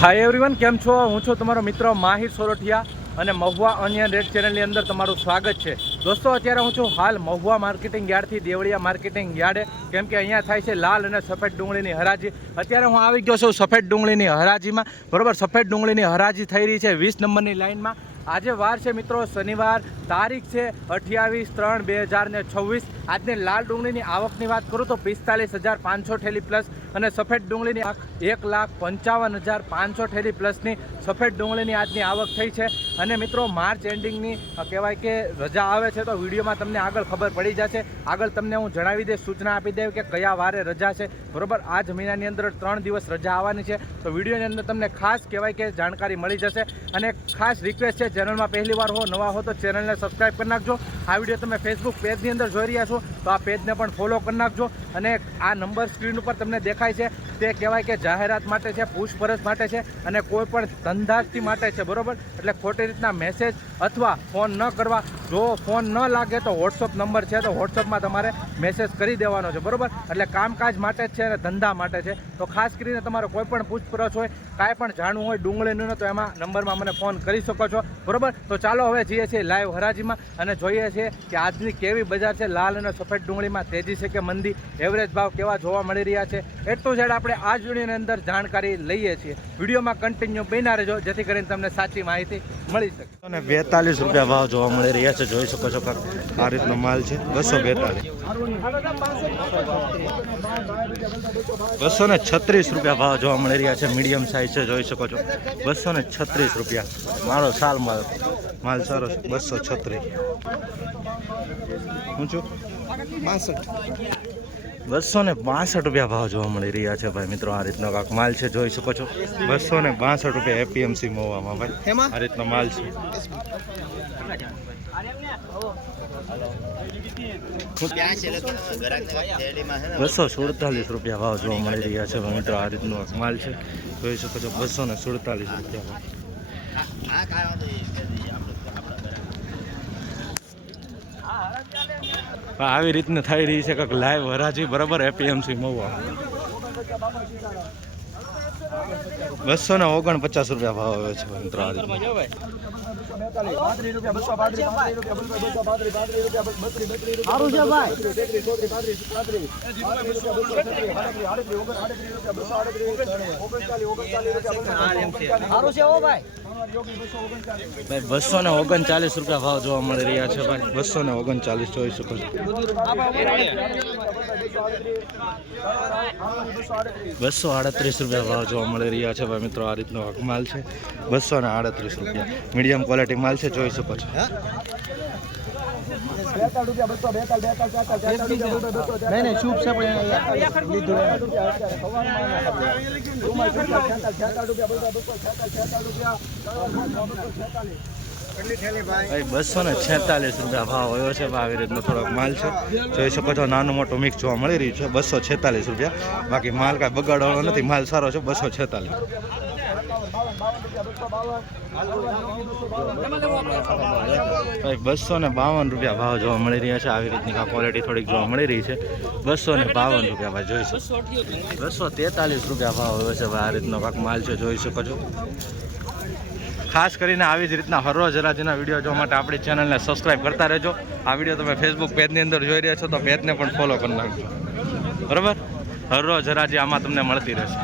Hi everyone, કેમ છો? હું છું તમારો મિત્ર માહિર સોરઠિયા અને મહુવા ઓનિયન રેટ ચેનલની અંદર તમારું સ્વાગત છે. દોસ્તો, અત્યારે હું છું હાલ મહુવા માર્કેટિંગ યાર્ડથી દેવળિયા માર્કેટિંગ યાર્ડે, કેમ કે અહીંયા થાય છે લાલ અને સફેદ ડુંગળીની હરાજી. અત્યારે હું આવી ગયો છું સફેદ ડુંગળીની હરાજીમાં. બરોબર, સફેદ ડુંગળીની હરાજી થઈ રહી છે 20 નંબરની લાઇનમાં. આજે વાર છે મિત્રો શનિવાર, તારીખ છે 28/3/2026. આજની લાલ ડુંગળીની આવકની વાત કરું તો 45,500 ઠેલી પ્લસ અને સફેદ ડુંગળીની 1,55,500 ઠેલી પ્લસની સફેદ ડુંગળીની આજની આવક થઈ છે. અને મિત્રો માર્ચ એન્ડિંગની કહેવાય કે રજા આવે છે, તો વિડીયોમાં તમને આગળ ખબર પડી જશે. આગળ તમને હું જણાવી દઈશ, સૂચના આપી દઉં કે કયા વારે રજા છે. બરોબર, આજ મહિનાની અંદર 3 દિવસ રજા આવવાની છે, તો વિડીયોની અંદર તમને ખાસ કહેવાય કે જાણકારી મળી જશે. અને ખાસ રિક્વેસ્ટ છે, ચેનલમાં પહેલી વાર હો, નવા હો તો ચેનલને સબસ્ક્રાઈબ કરી નાખજો. આ વિડીયો તમે ફેસબુક પેજની અંદર જોઈ રહ્યા છો તો આ પેજને પણ ફોલો કરી નાખજો. અને આ નંબર સ્ક્રીન ઉપર તમને દેખાય છે તે કહેવાય કે જાહેરાત માટે છે, પૂછપરછ માટે છે અને કોઈ પણ ધંધાર્થી માટે છે. બરોબર, એટલે ખોટી રીતના મેસેજ અથવા ફોન ન કરવા. જો ફોન ન લાગે તો વોટ્સઅપ નંબર છે, તો વોટ્સઅપમાં તમારે મેસેજ કરી દેવાનો છે. બરોબર, એટલે કામકાજ માટે જ છે અને ધંધા માટે છે. તો ખાસ કરીને તમારે કોઈ પણ પૂછપરછ હોય, કાંઈ પણ જાણવું હોય ડુંગળીનું, તો એમાં નંબરમાં મને ફોન કરી શકો છો. બરોબર, તો ચાલો હવે જઈએ છીએ લાઈવ હરાજીમાં અને જોઈએ છીએ કે આજની કેવી બજાર છે. લાલ અને સફેદ ડુંગળીમાં તેજી છે કે મંદી, એવરેજ ભાવ કેવા જોવા મળી રહ્યા છે, એટલું જ આપણે આ જ વિડીયોની અંદર જાણકારી લઈએ છીએ. વિડીયોમાં કન્ટિન્યુ બન્યા રહેજો, જેથી કરીને તમને સાચી માહિતી મળી શકે. અને 42 રૂપિયા ભાવ જોવા મળી રહ્યા છે, જોઈ શકો છો. આ રીતનો માલ છે 242. 236 રૂપિયા ભાવ જોવા મળી રહ્યા છે, મીડિયમ સાઇઝ છે, જોઈ શકો છો. 236 રૂપિયા મારો સાલ માલ સારો છે. 236 હું છું 262 રૂપિયા ભાવ જોવા મળી રહ્યા છે ભાઈ મિત્રો. આ રીતનો કાંક માલ છે, જોઈ શકો છો. 262 રૂપિયા એપીએમસી મહુવામાં ભાઈ આ રીતનો માલ છે. 247 રૂપિયા ભાવ જોવા મળી રહ્યા છે મિત્રો. આ રીતનો માલ છે, જોઈ શકો છો. 247 રૂપિયા. આવી રીતને થઈ રહી છે કંઈક લાઈવ હરાજી. બરાબર, એપીએમસી મહુવા 249 રૂપિયા ભાવ આવે છે મિત્રો. આ રીતનો ભાઈ 239 રૂપિયા ભાવ જોવા મળી રહ્યા છે ભાઈ. 239 જોઈ શકો છો. 238 રૂપિયા ભાવ જોવા મળી રહ્યા છે ભાઈ મિત્રો. આ રીતનો માલ છે. 238 રૂપિયા મીડિયમ ક્વોલિટી માલ છે, જોઈ શકો છો. 246 રૂપિયા ભાવ આવ્યો છે. આવી રીતનો થોડોક માલ છે, જોઈ શકો છો. નાનું મોટું મિક્સ જોવા મળી રહ્યું છે. 246 રૂપિયા. બાકી માલ કાંઈ બગાડવાનો નથી, માલ સારો છે. 246 252 રૂપિયા ભાવ જોવા મળી રહ્યા છે. આવી રીતની ક્વોલિટી થોડીક જોવા મળી રહી છે. 252 રૂપિયા ભાઈ, જોઈ શકો. 243 રૂપિયા ભાવ આવ્યો છે ભાઈ. આ રીતનો કાંક માલ છે, જોઈ શકો છો. ખાસ કરીને આવી જ રીતના હરરોજ હરાજીના વિડીયો જોવા માટે આપણી ચેનલને સબસ્ક્રાઈબ કરતા રહેજો. આ વિડીયો તમે ફેસબુક પેજની અંદર જોઈ રહ્યા છો તો પેજને પણ ફોલો કરી નાખજો. બરાબર, હરરોજ હરાજી આમાં તમને મળતી રહેશે.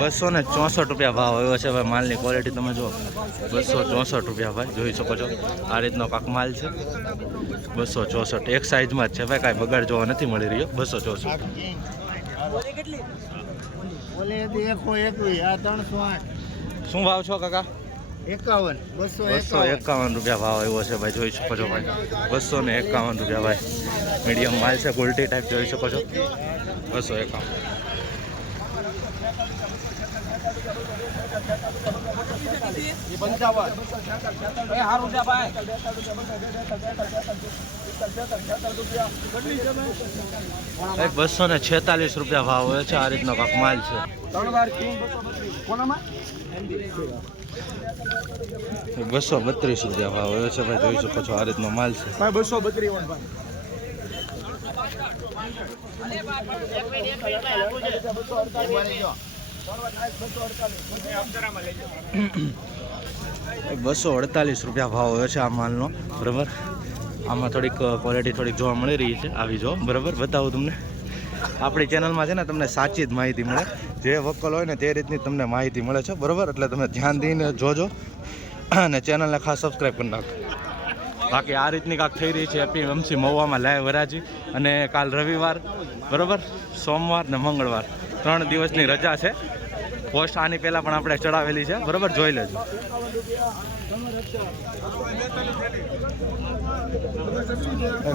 264 રૂપિયા ભાવ આવ્યો છે ભાઈ. માલની ક્વોલિટી તમે જુઓ. 264 રૂપિયા ભાઈ, જોઈ શકો છો. આ રીતનો પાક માલ છે. 264 એક સાઈઝમાં જ છે ભાઈ, કાંઈ બગાડ જોવા નથી મળી રહ્યો. 264 શું ભાવ છો કાકા? 251 રૂપિયા ભાવ આવ્યો છે ભાઈ, જોઈ શકો છો ભાઈ. 251 રૂપિયા ભાઈ. મીડિયમ માલ છે, ગોલ્ટી ટાઈપ, જોઈ શકો છો. 251. ભાઈ 246 રૂપિયા ભાવ હોય છે. આ રીતનો કાંક માલ છે. 232 રૂપિયા ભાવ હોય છે ભાઈ, જોઈ શકો છો. આ રીતનો માલ છે. 248 રૂપિયા ભાવ હોય છે આ માલનો. બરાબર, આમાં થોડીક ક્વોલિટી થોડીક જોવા મળી રહી છે. આવી જો બરાબર બતાવું તમને. આપણી ચેનલમાં છે ને તમને સાચી જ માહિતી મળે, જે વકલ હોય ને તે રીતની તમને માહિતી મળે છે. બરાબર, એટલે તમે ધ્યાન દઈને જોજો અને ચેનલને ખાસ સબસ્ક્રાઈબ કરી નાખો. બાકી આ રીતની કાંક થઈ રહી છે એપીએમસી મહુવામાં લાઈવ હરાજી. અને કાલ રવિવાર, બરાબર, સોમવાર ને મંગળવાર 3 દિવસની રજા છે. પોસ્ટ આની પહેલાં પણ આપણે ચડાવેલી છે. બરાબર, જોઈ લેજો.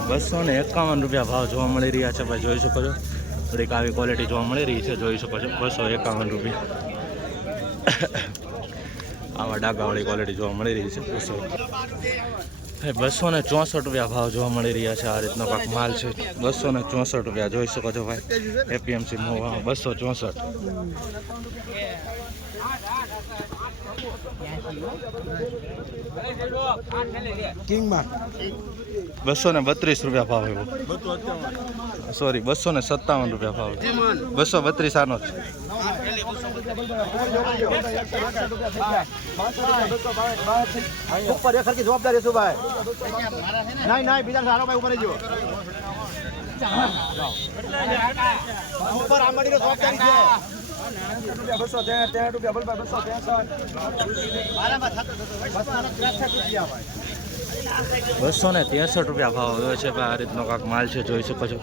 251 રૂપિયા ભાવ જોવા મળી રહ્યા છે ભાઈ, જોઈ શકો છો. થોડીક આવી ક્વોલિટી જોવા મળી રહી છે, જોઈ શકો છો. 251 રૂપિયા આવા ડાગાવાળી ક્વોલિટી જોવા મળી રહી છે. 264 રૂપિયા ભાવ જોવા મળી રહ્યા છે. આ રીતનો કાંક માલ છે. 264 રૂપિયા જોઈ શકો છો ભાઈ, એપીએમસી મહુવા 264. કિંગમાં 232 રૂપિયા ભાવ આવ્યો. સોરી, 257 રૂપિયા ભાવ. 232 આનો છે. ઉપર એક સરખી જવાબદારી શું ભાઈ? નહીં બીજા સારો ભાઈ ઉપર જો ઉપર આમડીનો જવાબદારી છે. 263 રૂપિયા બોલ ભાઈ. 263 રૂપિયા ભાવ આવ્યો છે ભાઈ. આ રીતનો કાંક માલ છે, જોઈ શકો છો.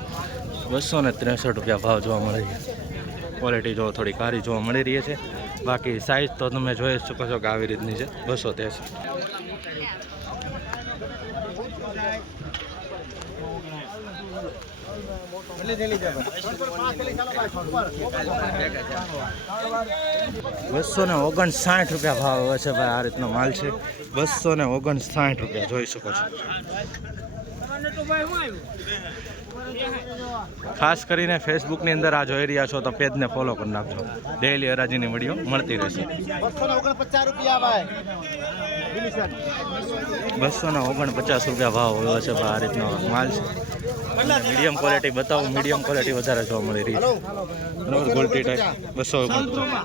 263 રૂપિયા ભાવ જોવા મળી છે. ક્વોલિટી જો થોડી કારી જોવા મળી રહી છે. બાકી સાઇઝ તો તમે જોઈ શકો છો કે આવી રીતની છે. 263. બસો ને 59 રૂપિયા ભાવ આવે છે ભાઈ. આ રીતનો માલ છે. 259 રૂપિયા જોઈ શકો છો. ખાસ કરીને ફેસબુકની અંદર આ જોઈ રહ્યા છો તો પેજને ફોલો કરી નાખજો. ડેઈલી હરાજીની વિડીયો મળતી રહેશે. 249 રૂપિયા ભાઈ. 249 રૂપિયા ભાવ હોય છે ભાઈ. આ રીતનો માલ છે. મીડિયમ ક્વોલિટી બતાવું. મીડિયમ ક્વોલિટી વધારે જોવા મળી રહી છે. બરાબર, ગોલ્ટી ટાઈપ 249.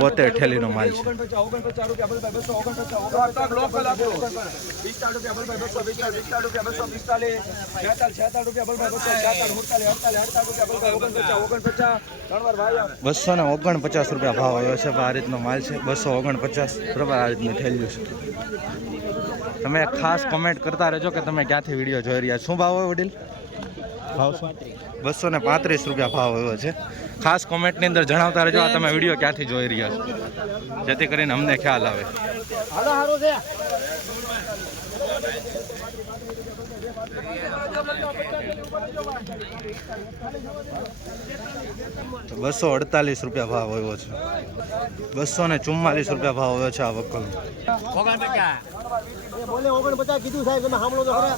બોતેર ઠેલીનો માલ છે. 249 રૂપિયા ભાવ આવ્યો છે. આ રીતનો માલ છે. 249. બરાબર, આ રીતની થેલીઓ છે. તમે ખાસ કમેન્ટ કરતા રહેજો કે તમે ક્યાંથી વિડીયો જોઈ રહ્યા છો. શું ભાવ હોય વડીલ? ભાવ શું? 235 રૂપિયા ભાવ આવ્યો છે. ખાસ કોમેન્ટની અંદર જણાવતા રહેજો આ તમે વિડીયો ક્યાંથી જોઈ રહ્યા છો, જેથી કરીને અમને ખ્યાલ આવે. 248 રૂપિયા ભાવ આવ્યો છે. 244 રૂપિયા ભાવ આવ્યો છે આ વકલ. બોલે 49 કીધું સાહેબ, તમે સાંભળો તો ખરા.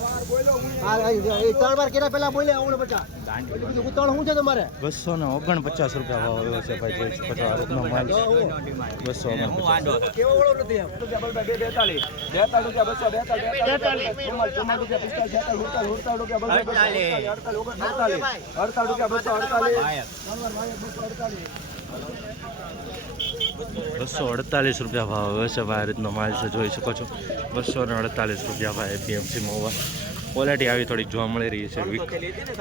એ 3 વાર કેરા પહેલા બોલે 49. ઉતાવળ શું છે તમારે? 249 રૂપિયા ભાવ આવ્યો છે ભાઈ. જોઈ શકો છો આ રીતનો માલ છે. 249. કેવો વળો નથી એમ. 42 રૂપિયા ભાવ આવ્યો છે ભાઈ. આ રીતનો માલ છે, જોઈ શકો છો. 248 રૂપિયા ભાઈ. એપીએમસી મહુવા ક્વોલિટી આવી થોડીક જોવા મળી રહી છે વીક.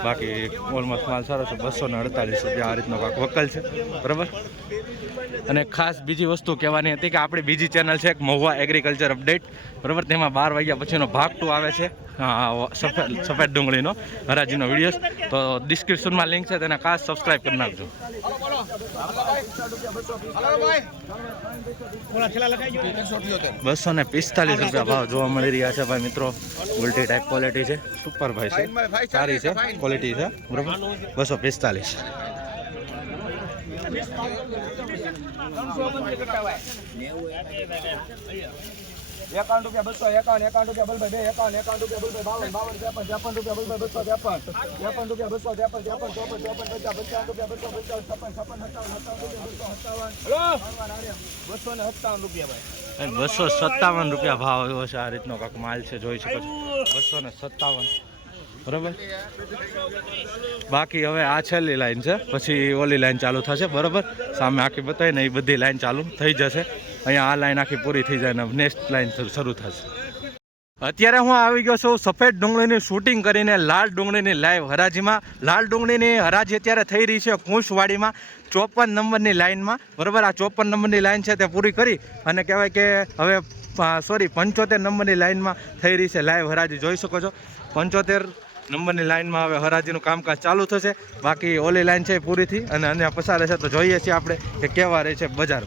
બાકી ઓલમોસ્ટ માલ સારો છે. 248 રૂપિયા. આ રીતનો કાંક વકલ છે. બરાબર. અને ખાસ બીજી વસ્તુ કહેવાની હતી કે આપણી બીજી ચેનલ છે એક મહુવા એગ્રીકલ્ચર અપડેટ. બરાબર, તેમાં 12 વાગ્યા પછીનો ભાગ 2 આવે છે. હા સફેદ ડુંગળીનો હરાજીનો વિડીયો, તો ડિસ્ક્રિપ્શનમાં લિંક છે, તેને ખાસ સબસ્ક્રાઈબ કરી નાખજો. 245 રૂપિયા ભાવ જોવા મળી રહ્યા છે ભાઈ મિત્રો. ઉલટી ટાઈપ ક્વોલિટી છે, સુપર ભાઈ છે, સારી છે ક્વોલિટી છે બરાબર. 245. ₹51 251 ₹51 બલભાઈ 51 ₹51 બલભાઈ 52 ₹52 બલભાઈ 253 ₹257 રૂપિયા ભાવ આવ્યો છે. આ રીતનો કાંક માલ છે, જોઈ શકો છો. 257 બરાબર. બાકી હવે આ છેલ્લી લાઈન છે, પછી ઓલી લાઈન ચાલુ થશે બરાબર. સામે આખી બતાવી ને એ બધી લાઈન ચાલુ થઈ જશે. અહીંયા આ લાઈન આખી પૂરી થઈ જાય ને નેક્સ્ટ લાઈન શરૂ થશે. અત્યારે હું આવી ગયો છું સફેદ ડુંગળીની શૂટિંગ કરીને લાલ ડુંગળીની લાઈવ હરાજીમાં. લાલ ડુંગળીની હરાજી અત્યારે થઈ રહી છે કુંસવાડીમાં 54 નંબરની લાઈનમાં બરાબર. આ 54 નંબરની લાઈન છે તે પૂરી કરી અને કહેવાય કે હવે 75 નંબરની લાઈનમાં થઈ રહી છે લાઈવ હરાજી, જોઈ શકો છો. 75 નંબરની લાઈનમાં હવે હરાજીનું કામકાજ ચાલુ થશે. બાકી ઓલી લાઈન છે પૂરી થઈ અને અહીંયા પસાર છે, તો જોઈએ છીએ આપણે કે કેવા રહે છે બજાર.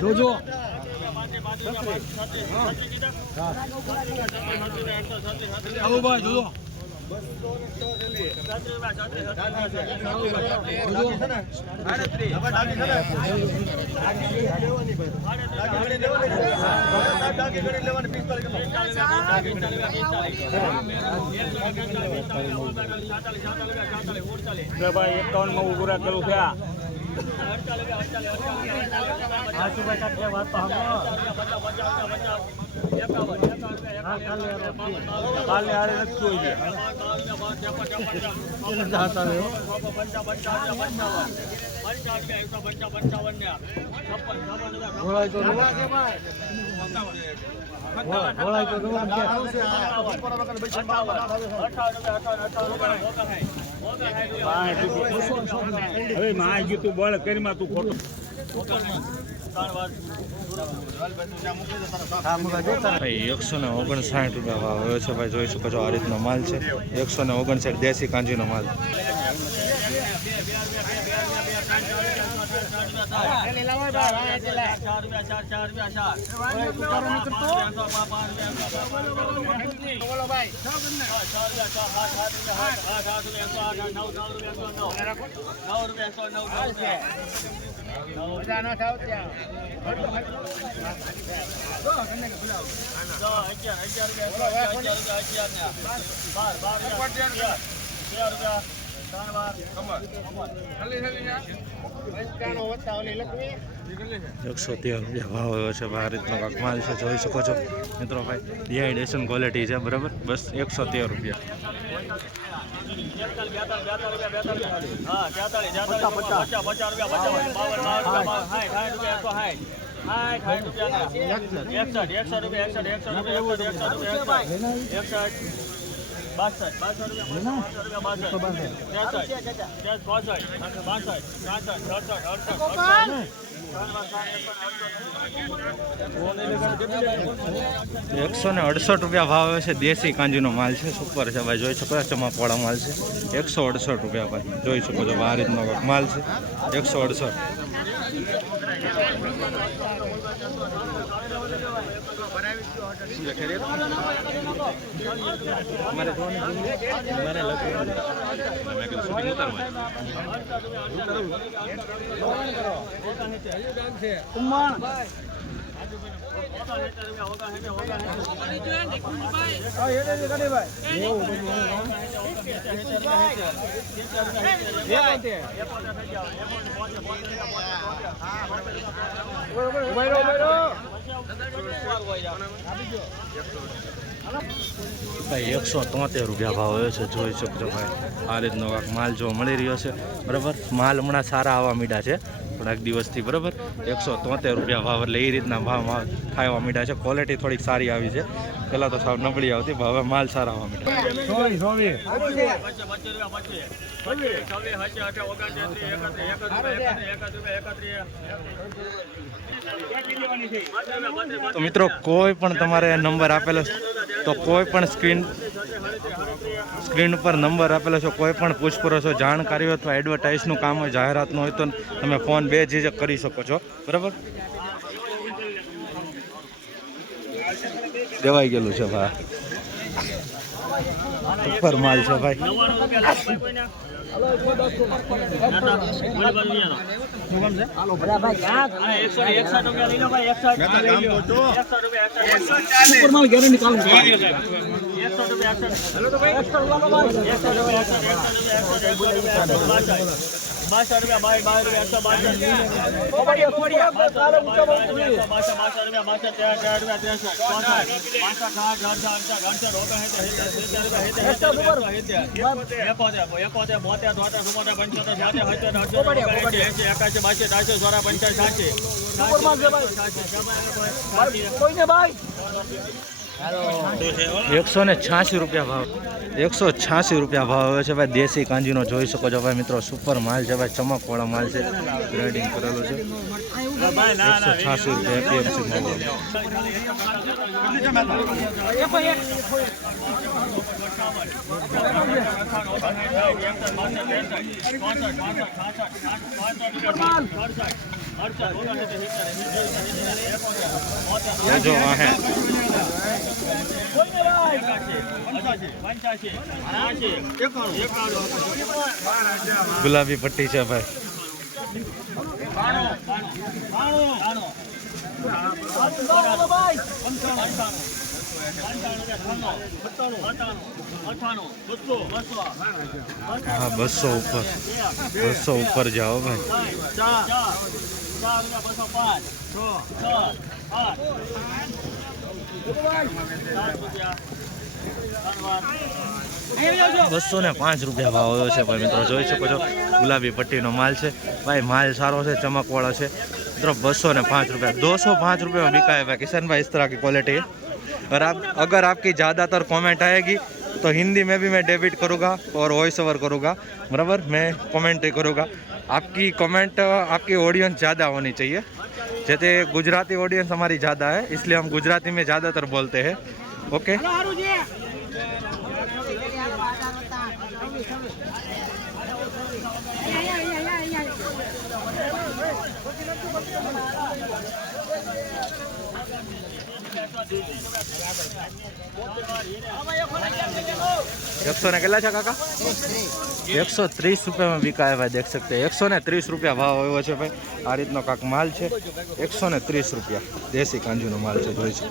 જોજો આવો ભાઈ જોજો. ભાઈ 51 માં પૂરા કરું છે. હવે માં ગયું તું બળ કરીમાં તું ખોટું. ભાઈ 159 રૂપિયા ભાવ આવ્યો છે ભાઈ, જોઈ શકો છો. આ રીતનો માલ છે 159 દેશી કાંજીનો માલ. ₹113 ભાવ આવ્યો છે. આ રીતનો કાંક માલ છે, જોઈ શકો છો મિત્રો ભાઈ. ડિહાઇડ્રેશન ક્વોલિટી છે બરાબર. બસ ₹113. ₹168 ભાવ આવે છે. દેશી કાંજીનો માલ છે, સુપર છે ભાઈ, જોઈ શકો છો. ચમાકવાળા માલ છે. ₹168 ભાઈ, જોઈ શકો છો. આ રીતનો માલ છે 168. ભાઈ ₹173 ભાવ આવ્યો છે, જોઈ શકજો ભાઈ. આ રીતનો માલ જોવા મળી રહ્યો છે બરાબર. માલ હમણાં સારા આવવા મીડા છે, થોડાક દિવસથી, બરાબર. 173 રૂપિયા ભાવ, એટલે એ રીતના ભાવમાં ખાવા માંડ્યા છે. ક્વોલિટી થોડીક સારી આવી છે, પહેલાં તો સાવ નબળી આવતી, હવે માલ સારા આવવા માંડ્યા. તો મિત્રો કોઈ પણ તમારે નંબર આપેલો તો કોઈ પણ સ્ક્રીન ઉપર નંબર આપેલો છે, કોઈ પણ પૂછપરછો જાણકારી હોય અથવા એડવર્ટાઇઝનું કામ હોય, જાહેરાતનું હોય તો તમે ફોન બેઝિઝક કરી શકો છો, બરાબર. દેવાઈ ગયેલું છે ભાઈ, ઉપર માલ છે ભાઈ. ₹186 ભાવ, 186 રૂપિયા ભાવ આવે છે ભાઈ. દેશી કાંજીનો જોઈ શકો છો ભાઈ મિત્રો, સુપર માલ છે ભાઈ, ચમકવાળો માલ છે, ગ્રેડિંગ કરેલો છે. 186 રૂપિયા એપીએમસી માલ. જો હે ગુલાબી પટ્ટી છે ભાઈ. હા 200 ઉપર જાઓ ભાઈ. ₹205 ભાવ આવ્યો છે ભાઈ મિત્રો, જોઈ શકો છો. ગુલાબી પટ્ટીનો માલ છે ભાઈ, માલ સારો છે, चमकवाड़ा છે મિત્રો. ₹205, ₹205 में बिका है भाई किशन भाई, इस तरह की क्वालिटी है. और अगर आपकी ज़्यादातर कमेंट आएगी तो हिंदी में भी मैं डेबिट करूँगा और वॉइस ओवर करूँगा, बराबर. मैं कमेंट्री करूँगा. आपकी कमेंट, आपकी ऑडियंस ज़्यादा होनी चाहिए. जैसे गुजराती ऑडियंस हमारी ज़्यादा है, इसलिए हम गुजराती में ज़्यादातर बोलते हैं. ओके. ₹100 કેટલા છે કાકા? 130 રૂપિયામાં વિકાય ભાઈ, દેખ सकते हैं. 130 રૂપિયા ભાવ આવ્યો છે ભાઈ. આ રીતનો કાંક માલ છે, 130 રૂપિયા. દેશી કાંજીનો માલ છે, જોઈ શકો.